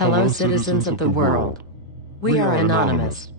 Hello, citizens of the world. We are anonymous.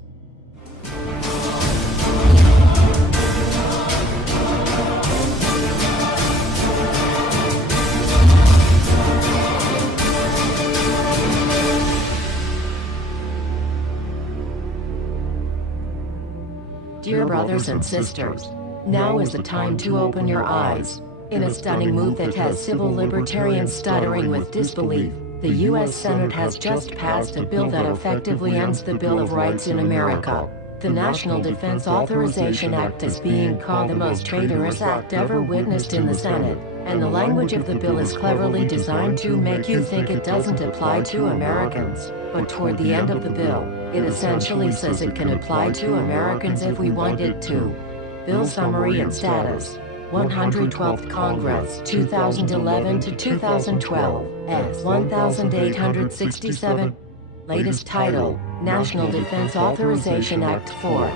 Dear brothers and sisters, now is the time to open your eyes. In a stunning move that has civil libertarians stuttering with disbelief, the U.S. Senate has just passed a bill that effectively ends the Bill of Rights in America. The National Defense Authorization Act is being called the most traitorous act ever witnessed in the Senate, and the language of the bill is cleverly designed to make you think it doesn't apply to Americans. But toward the end of the bill, it essentially says it can apply to Americans if we want it to. Bill summary and status. 112th Congress, 2011 to 2012, S. 1867. Latest title, National Defense Authorization Act 4.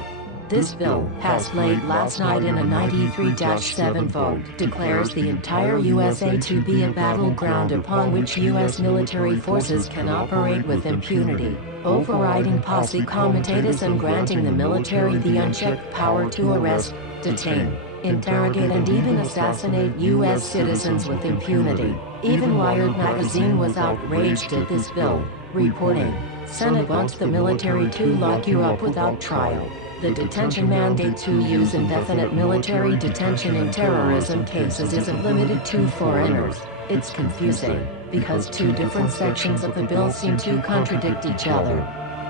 This bill, passed late last night in a 93-7 vote, declares the entire USA to be a battleground upon which U.S. military forces can operate with impunity, overriding posse comitatus and granting the military the unchecked power to arrest, detain, interrogate and even assassinate U.S. citizens with impunity. Even Wired magazine was outraged at this bill, reporting, Senate wants the military to lock you up without trial. The detention mandate to use indefinite military detention in terrorism cases isn't limited to foreigners. It's confusing, because two different sections of the bill seem to contradict each other.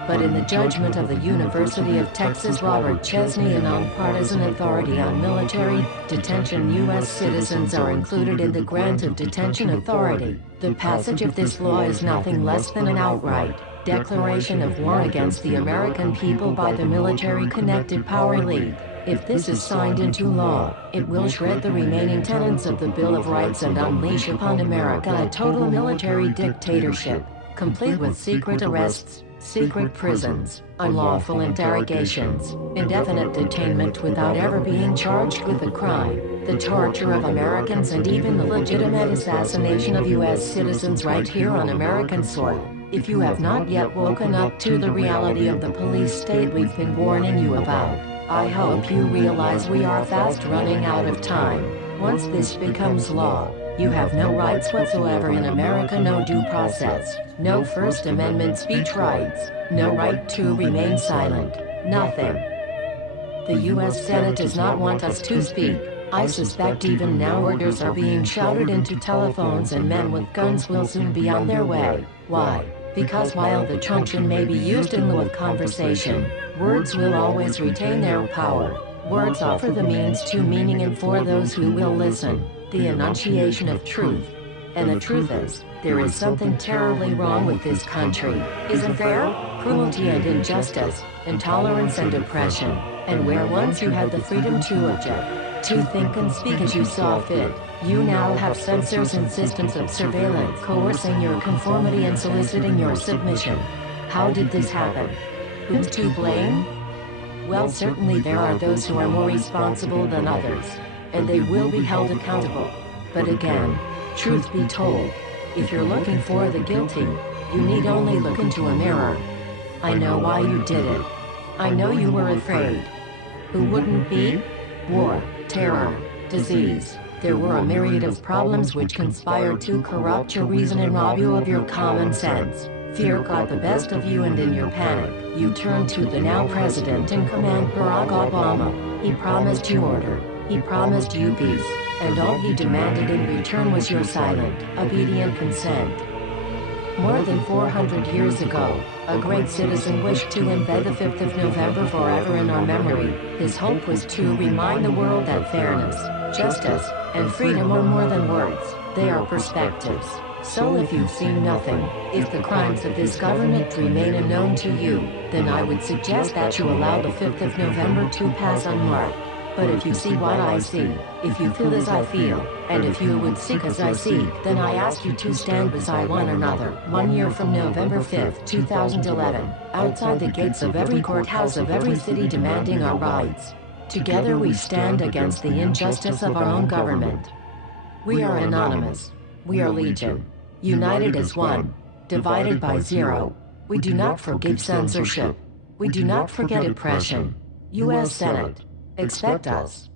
But in the judgment of the University of Texas Robert Chesney, a nonpartisan authority on military detention, U.S. citizens are included in the grant of detention authority. The passage of this law is nothing less than an outright declaration of war against the American people by the military-connected power league. If this is signed into law, it will shred the remaining tenets of the Bill of Rights and unleash upon America a total military dictatorship, complete with secret arrests, secret prisons, unlawful interrogations, indefinite detainment without ever being charged with a crime, the torture of Americans and even the legitimate assassination of U.S. citizens right here on American soil. If you have not yet woken up to the reality of the police state we've been warning you about, I hope you realize we are fast running out of time. Once this becomes law, you have no rights whatsoever in America, no due process, no First Amendment speech rights, no right to remain silent, nothing. The U.S. Senate does not want us to speak. I suspect even now orders are being shouted into telephones and men with guns will soon be on their way. Why? Because while the truncheon may be used in lieu of conversation, words will always retain their power. Words offer the means to meaning and for those who will listen, the enunciation of truth. And the truth is, there is something terribly wrong with this country, isn't there? Cruelty and injustice, intolerance and oppression, and where once you had the freedom to object, to think and speak as you saw fit, you now have censors and systems of surveillance coercing your conformity and soliciting your submission. How did this happen? Who's to blame? Well, certainly there are those who are more responsible than others, and they will be held accountable. But again, truth be told, if you're looking for the guilty, you need only look into a mirror. I know why you did it. I know you were afraid. Who wouldn't be? War, terror, disease. There were a myriad of problems which conspired to corrupt your reason and rob you of your common sense. Fear got the best of you, and in your panic, you turned to the now president in command, Barack Obama. He promised you order. He promised you peace. And all he demanded in return was your silent, obedient consent. More than 400 years ago, a great citizen wished to embed the 5th of November forever in our memory. His hope was to remind the world that fairness, justice, and freedom are more than words, they are perspectives. So if you've seen nothing, if the crimes of this government remain unknown to you, then I would suggest that you allow the 5th of November to pass unmarked. But if you see what I see, if you feel as I feel, and if you would seek as I seek, then I ask you to stand beside one another, 1 year from November 5th, 2011, outside the gates of every courthouse of every city demanding our rights. Together we stand against the injustice of our own government. We are anonymous. We are legion. United as one. divided by 0. We do not forgive censorship. We do not forget oppression. U.S. Senate. Expect us.